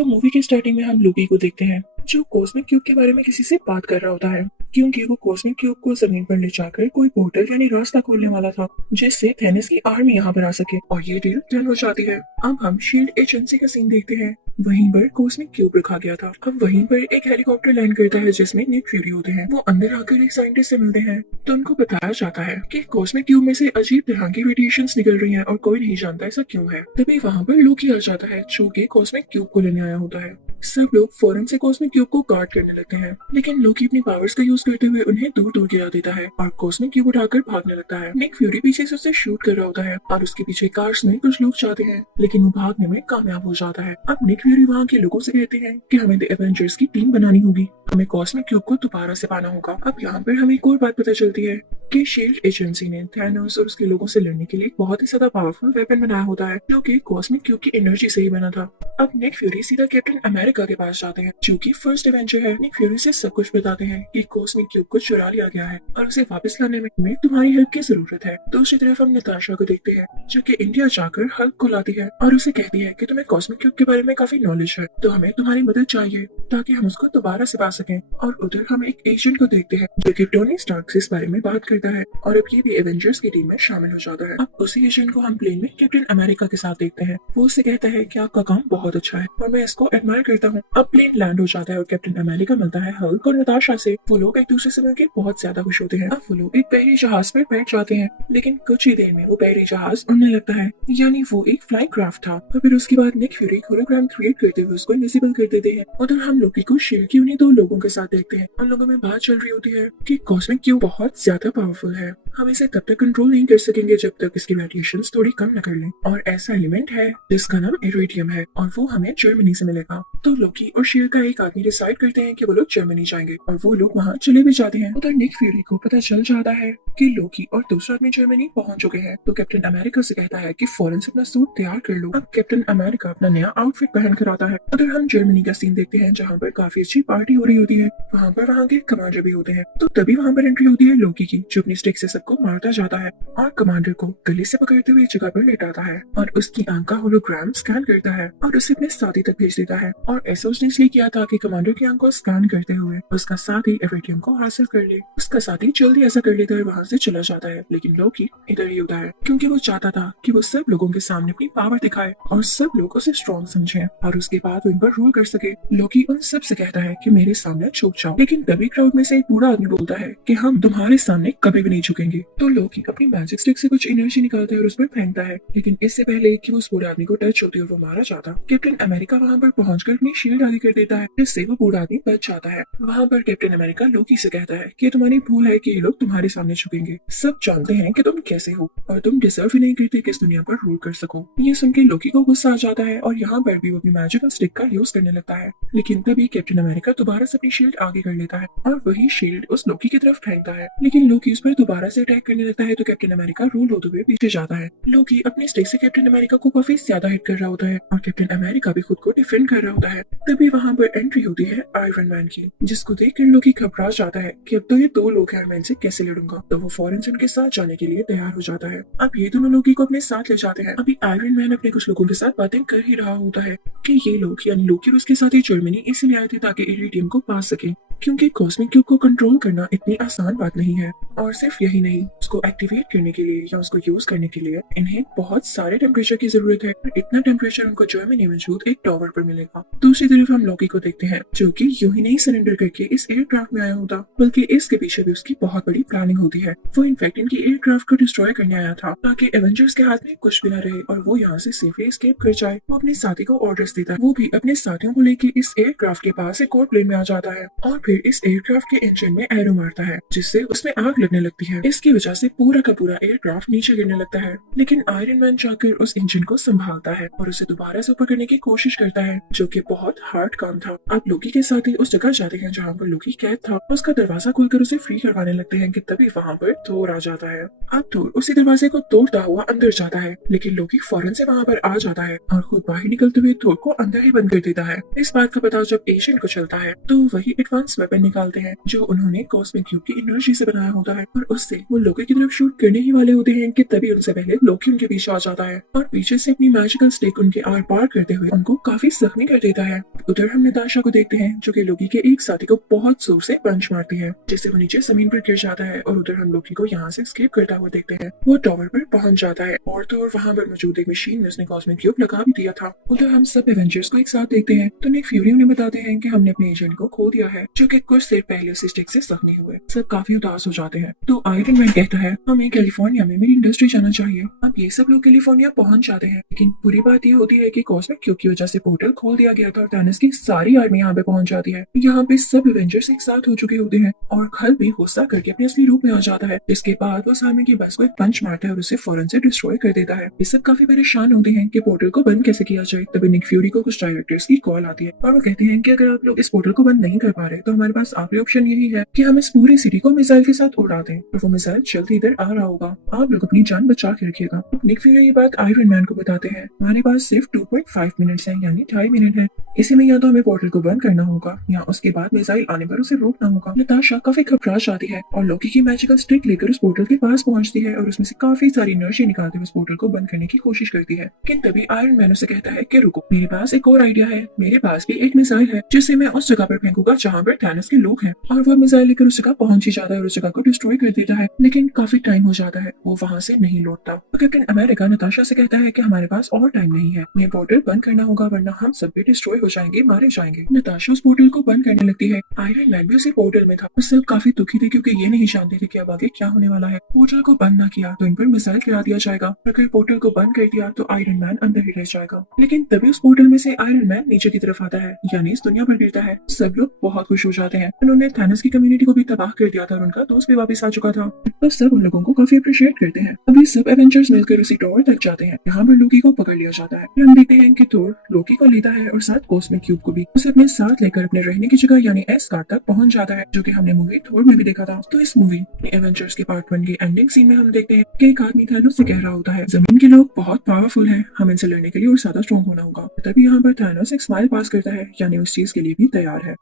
तो मूवी के स्टार्टिंग में हम लोकी को देखते हैं जो कॉस्मिक क्यूब के बारे में किसी से बात कर रहा होता है, क्योंकि वो कॉस्मिक क्यूब को जमीन पर ले जाकर कोई पोर्टल यानी रास्ता खोलने वाला था जिससे थेनिस की आर्मी यहाँ पर आ सके, और ये डील डन हो जाती है। अब हम शील्ड एजेंसी का सीन देखते हैं। वहीं पर कॉस्मिक क्यूब रखा गया था। अब वहीं पर एक हेलीकॉप्टर लैंड करता है जिसमें निक फ्यूरी होते हैं। वो अंदर आकर एक साइंटिस्ट से मिलते हैं तो उनको बताया जाता है कि कॉस्मिक क्यूब में से अजीब तरह की रेडिएशंस निकल रही हैं और कोई नहीं जानता ऐसा क्यों है। तभी वहाँ पर लोकी आ जाता है जो कि कॉस्मिक क्यूब को लेने आया होता है। सब लोग फौरन से कॉस्मिक क्यूब को गार्ड करने लगते हैं, लेकिन लोकी अपनी पावर्स का यूज करते हुए उन्हें दूर दूर गिरा देता है और कॉस्मिक क्यूब उठाकर भागने लगता है। निक फ्यूरी पीछे से उसे शूट कर रहा होता है और उसके पीछे कार्स में कुछ लोग जाते हैं, लेकिन वो भागने में कामयाब हो जाता है। अब निक फ्यूरी वहाँ के लोगों से कहते हैं कि हमें द एवेंजर्स की टीम बनानी होगी, हमें कॉस्मिक क्यूब को दोबारा से पाना होगा। अब यहाँ पर हमें एक और बात पता चलती है कि शील्ड एजेंसी ने थैनोस और उसके लोगों से लड़ने के लिए बहुत ही ज्यादा पावरफुल वेपन बनाया होता है जो कि कॉस्मिक क्यूब की एनर्जी से ही बना था। अब निक फ्यूरी सीधा कैप्टन अमेरिका के पास जाते हैं जो कि फर्स्ट एवेंजर है। निक फ्यूरी से सब कुछ बताते हैं कि कॉस्मिक क्यूब को चुरा लिया गया है और उसे वापस लाने में तुम्हारी हेल्प की जरूरत है। दूसरी तरफ हम नताशा को देखते हैं जो कि इंडिया जाकर हल्क को लाती है और उसे कहती है कि तुम्हें कॉस्मिक क्यूब के बारे में काफी नॉलेज है, तो हमें तुम्हारी मदद चाहिए ताकि हम उसको दोबारा से पा सकें। और उधर हम एक एजेंट को देखते हैं जो कि टोनी स्टार्क से इस बारे में बात करता है और अब ये भी एवेंजर्स की टीम में शामिल हो जाता है। अब उसी एजेंट को हम प्लेन में कैप्टन अमेरिका के साथ देखते हैं। वो उससे कहता है कि आपका काम बहुत अच्छा है और मैं इसको एडमायर करता हूँ। अब प्लेन लैंड हो जाता है और कैप्टन अमेरिका मिलता है हल्क और नताशा से। वो लोग एक दूसरे से मिलकर बहुत ज्यादा खुश होते हैं। अब वो लोग एक बहरी जहाज पर बैठ जाते हैं, लेकिन कुछ ही देर में वो बहरी जहाज उड़ने लगता है, यानी वो एक फ्लाइंग क्राफ्ट था। और फिर उसके बाद निक फ्यूरी होलोग्राम क्रिएट करते हुए उसको इनविजिबल कर देते हैं। उधर हम लोकी को शील्ड की उन्हीं दो लोगों के साथ देखते हैं। उन लोगों में बात चल रही होती है कि कॉस्मिक क्यूब बहुत ज्यादा पावरफुल है, हम इसे तब तक कंट्रोल नहीं कर सकेंगे जब तक इसकी रेडिएशंस थोड़ी कम न कर लें। और ऐसा एलिमेंट है जिसका नाम इरेडियम है और वो हमें जर्मनी से मिलेगा। तो लोकी और शील्ड का एक आदमी डिसाइड करते हैं कि वो लोग जर्मनी जाएंगे और वो लोग वहाँ चले भी जाते हैं। उधर निक फ्यूरी को पता चल जाता है कि लोकी और दूसरा आदमी जर्मनी पहुंच चुके हैं, तो कैप्टन अमेरिका से कहता है कि फौरन से अपना सूट तैयार कर लो। अब कैप्टन अमेरिका अपना नया आउटफिट पहन कर आता है। उधर हम जर्मनी का सीन देखते हैं जहाँ पर काफी अच्छी पार्टी हो रही होती है। वहाँ पर वहाँ के कमांडर भी होते हैं। तो तभी वहाँ पर एंट्री होती है लोकी की, जो अपनी स्टिक से सबको मारता जाता है और कमांडर को गले से पकड़ते हुए जगह पर लेटाता है और उसकी आंख का होलोग्राम स्कैन करता है और उसे अपने साथी तक भेज देता है। और ऐसा उसने इसलिए किया था कि कमांडर की आंख को स्कैन करते हुए उसका साथी इरेडियम को हासिल कर ले। उसका साथी जल्दी ऐसा कर लेता है, वहाँ से चला जाता है, लेकिन लोकी इधर ही होता है क्योंकि वो चाहता था कि वो सब लोगों के सामने अपनी पावर दिखाए और सब लोग उसे स्ट्रॉन्ग समझें और उसके बाद वो इन पर रूल कर सके। लोकी उन सब से कहता है कि मेरे सामने झुक जाओ, लेकिन तभी क्राउड में से एक बूढ़ा आदमी बोलता है कि हम तुम्हारे सामने कभी भी नहीं झुकेंगे। तो लोकी अपनी मैजिक स्टिक से कुछ एनर्जी निकालता है और उस पर फेंकता है, लेकिन इससे पहले कि वो उस बूढ़े आदमी को टच होती है और वो मारा जाता, कैप्टन अमेरिका वहाँ पर पहुंचकर अपनी शील्ड आगे कर देता है जिससे वो बूढ़ा आदमी बच जाता है। वहाँ पर कैप्टन अमेरिका लोकी से कहता है कि तुम्हारी भूल है कि ये लोग तुम्हारे सामने झुकेंगे। सब जानते हैं कि तुम कैसे हो और तुम डिजर्व ही नहीं करते कि इस दुनिया पर रूल कर सको। ये सुन के लोकी को गुस्सा आ जाता है और यहाँ पर भी वो अपनी मैजिकल स्टिक का यूज करने लगता है, लेकिन तभी कैप्टन अमेरिका दोबारा से अपनी शील्ड आगे कर लेता है और वही शील्ड उस लोकी की तरफ फेंकता है, लेकिन लोकी उस पर दोबारा से अटैक करने लगता है तो कैप्टन अमेरिका रूल होते हुए पीछे जाता है। लोकी अपनी स्टिक से कैप्टन अमेरिका को काफी ज्यादा हिट कर रहा होता है और कैप्टन अमेरिका भी खुद को डिफेंड कर रहा होता है। तभी वहाँ पर एंट्री होती है आयरन मैन की, जिसको देखकर लोकी घबरा जाता है कि अब तो ये दो लोग हैं, मैं इनसे कैसे लड़ूंगा। तो वो फौरन से उनके साथ जाने के लिए तैयार हो जाता है। अब ये दोनों लोकी को अपने साथ ले जाते हैं। अभी आयरन मैन अपने कुछ लोगों के साथ बातें कर ही रहा होता है कि ये लोग यानी लोकी और उसके साथ ही जर्मनी इसलिए आए थे ताकि इरेडियम को पा सके, क्योंकि कॉस्मिक क्यूब को कंट्रोल करना इतनी आसान बात नहीं है। और सिर्फ यही नहीं, उसको एक्टिवेट करने के लिए या उसको यूज करने के लिए इन्हें बहुत सारे टेम्परेचर की जरूरत है। इतना टेम्परेचर उनको जर्मनी में मौजूद एक टावर पर मिलेगा। दूसरी तरफ हम लोकी को देखते हैं जो कि यूं ही नहीं सरेंडर करके इस एयरक्राफ्ट में आया होता, बल्कि इसके पीछे भी उसकी बहुत बड़ी प्लानिंग होती है। वो इनफैक्ट इनकी एयरक्राफ्ट को डिस्ट्रॉय करने आया था ताकि एवेंजर्स के हाथ में कुछ भी न रहे और वो यहाँ से सेफली एस्केप कर जाए। वो अपने साथी को ऑर्डर्स देता है, वो भी अपने साथियों को लेकर इस एयरक्राफ्ट के पास एक और प्लेन में आ जाता है और फिर इस एयरक्राफ्ट के इंजन में एरो मारता है जिससे उसमें आग लगने लगती है। इसकी वजह से पूरा का पूरा एयरक्राफ्ट नीचे गिरने लगता है, लेकिन आयरन मैन जाकर उस इंजन को संभालता है और उसे दोबारा से ऊपर करने की कोशिश करता है, जो कि बहुत हार्ड काम था। अब लोकी के साथ ही उस जगह जाते हैं जहाँ पर लोकी कैद था। उसका दरवाजा खोलकर उसे फ्री करवाने लगते हैं कि तभी वहाँ पर थोर आ जाता है। अब थोर उसी दरवाजे को तोड़ता हुआ अंदर जाता है, लेकिन लोकी फौरन से वहाँ पर आ जाता है और खुद बाहर निकलते हुए थोर को अंदर ही बंद कर देता है। इस बात का पता जब एशियन को चलता है तो वही एडवांस वेपन निकालते हैं जो उन्होंने कॉस्मिक क्यूब की एनर्जी से बनाया होता है और उससे वो लोकी की तरफ शूट करने ही वाले होते हैं कि तभी उनसे पहले लोकी उनके पीछे आ जाता है और पीछे से अपनी मैजिकल स्टिक उनके आर पार करते हुए उनको काफी जख्मी कर देता है। उधर हम नताशा को देखते हैं जो कि लोकी के एक साथी को बहुत जोर से पंच मारती है जिससे वो नीचे जमीन पर गिर जाता है और उधर हम लोकी को यहाँ से एस्केप करता हुआ देखते हैं। वो टावर पर पहुंच जाता है और तो और वहाँ पर मौजूद एक मशीन में उसने कॉस्मिक क्यूब लगा भी दिया था। उधर हम सब एवेंजर्स को एक साथ देखते हैं तो निक फ्यूरी उन्हें बताते हैं कि हमने अपने एजेंट को खो दिया है जो कि कुछ देर पहले उस स्टिक से जख्मी हुए। सब काफी उदास हो जाते हैं तो आयरन मैन कहता है हमें कैलिफोर्निया में मेरी इंडस्ट्री जाना चाहिए। अब ये सब लोग कैलिफोर्निया पहुंच जाते हैं लेकिन पूरी बात ये होती है कि कॉस्मिक क्यूब की वजह से पोर्टल खोल दिया गया था और थैनोस की सारी आर्मी यहाँ पे पहुंच जाती है। यहाँ पे सब एवेंजर्स एक साथ हो चुके होते हैं और हल्क भी गुस्सा करके अपने असली रूप में आ जाता है। इसके बाद वो आर्मी की बस को एक पंच मारता है और उसे फौरन से डिस्ट्रॉय कर देता है। ये सब काफी परेशान होते हैं कि पोर्टल को बंद कैसे किया जाए। तभी निक फ्यूरी को कुछ डायरेक्टर्स की कॉल आती है और वो कहते हैं कि अगर आप लोग इस पोर्टल को बंद नहीं कर पा रहे तो हमारे पास आखिरी ऑप्शन यही है कि हम इस पूरी सिटी को मिसाइल के साथ उड़ा दें और वो मिसाइल जल्दी इधर आ रहा होगा। आप लोग अपनी जान बचा के रखिएगा। निक फ्यूरी ये बात आयरन मैन को बताते हैं। हमारे पास सिर्फ 2.5 मिनट्स हैं यानी 2.5 मिनट है। इसी में या तो हमें पोर्टल को बंद करना होगा या उसके बाद मिसाइल आने पर उसे रोकना होगा। नताशा काफी घबरा जाती है और लोकी की मैजिकल स्टिक लेकर उस पोर्टल के पास पहुंचती है और उसमें से काफी सारी एनर्जी निकालते हुए उस पोर्टल को बंद करने की कोशिश करती है। लेकिन तभी आयरन मैन उसे कहता है कि रुको, मेरे पास एक और आइडिया है। मेरे पास भी एक मिसाइल है जिसे मैं उस जगह पर फेंकूंगा जहाँ पर थैनोस के लोग हैं। और वो मिसाइल लेकर उस जगह पहुंच ही जाता है और उस जगह को डिस्ट्रॉय कर देता है। लेकिन काफी टाइम हो जाता है, वो वहाँ से नहीं लौटता। तो कैप्टन अमेरिका नताशा से कहता है कि हमारे पास और टाइम नहीं है, हमें पोर्टल बंद करना होगा वरना हम सब भी डिस्ट्रॉय हो जाएंगे, मारे जाएंगे। नताशा उस पोर्टल को बंद करने लगती है। आयरन मैन भी उसी पोर्टल में था। सब काफी दुखी थे क्योंकि ये नहीं जानते थे कि अब आगे क्या होने वाला है। पोर्टल को बंद न किया तो इन पर मिसाइल गिरा दिया जाएगा, अगर पोर्टल को बंद कर दिया तो आयरन मैन अंदर ही रह जाएगा। लेकिन तभी उस पोर्टल में से आयरन मैन नीचे की तरफ आता है यानी इस दुनिया पर गिरता है। सब लोग बहुत खुश हो जाते हैं। उन्होंने थैनोस की कम्युनिटी को भी तबाह कर दिया था और उनका दोस्त भी वापस आ चुका था। तो सब उन लोगों को काफी अप्रिशिएट करते हैं। अभी सब एवेंजर्स मिलकर उसी टावर तक जाते हैं। यहाँ पर लोकी को पकड़ लिया जाता है। फिर हम देखते हैं कि थोर लोकी को लेता है और साथ कॉस्मिक क्यूब को भी उसे अपने साथ लेकर अपने रहने की जगह यानी एस्गार्ड तक पहुंच जाता है जो कि हमने मूवी थोर में भी देखा था। तो इस मूवी एवेंजर्स के पार्ट 1 की एंडिंग सीन में हम देखते हैं कि एक आदमी थैनोस से कह रहा होता है जमीन के लोग बहुत पावरफुल हैं, हमें इनसे लड़ने के लिए और ज्यादा स्ट्रॉन्ग होना होगा। तभी यहाँ पर थैनोस एक स्माइल पास करता है यानी उस चीज के लिए भी तैयार है।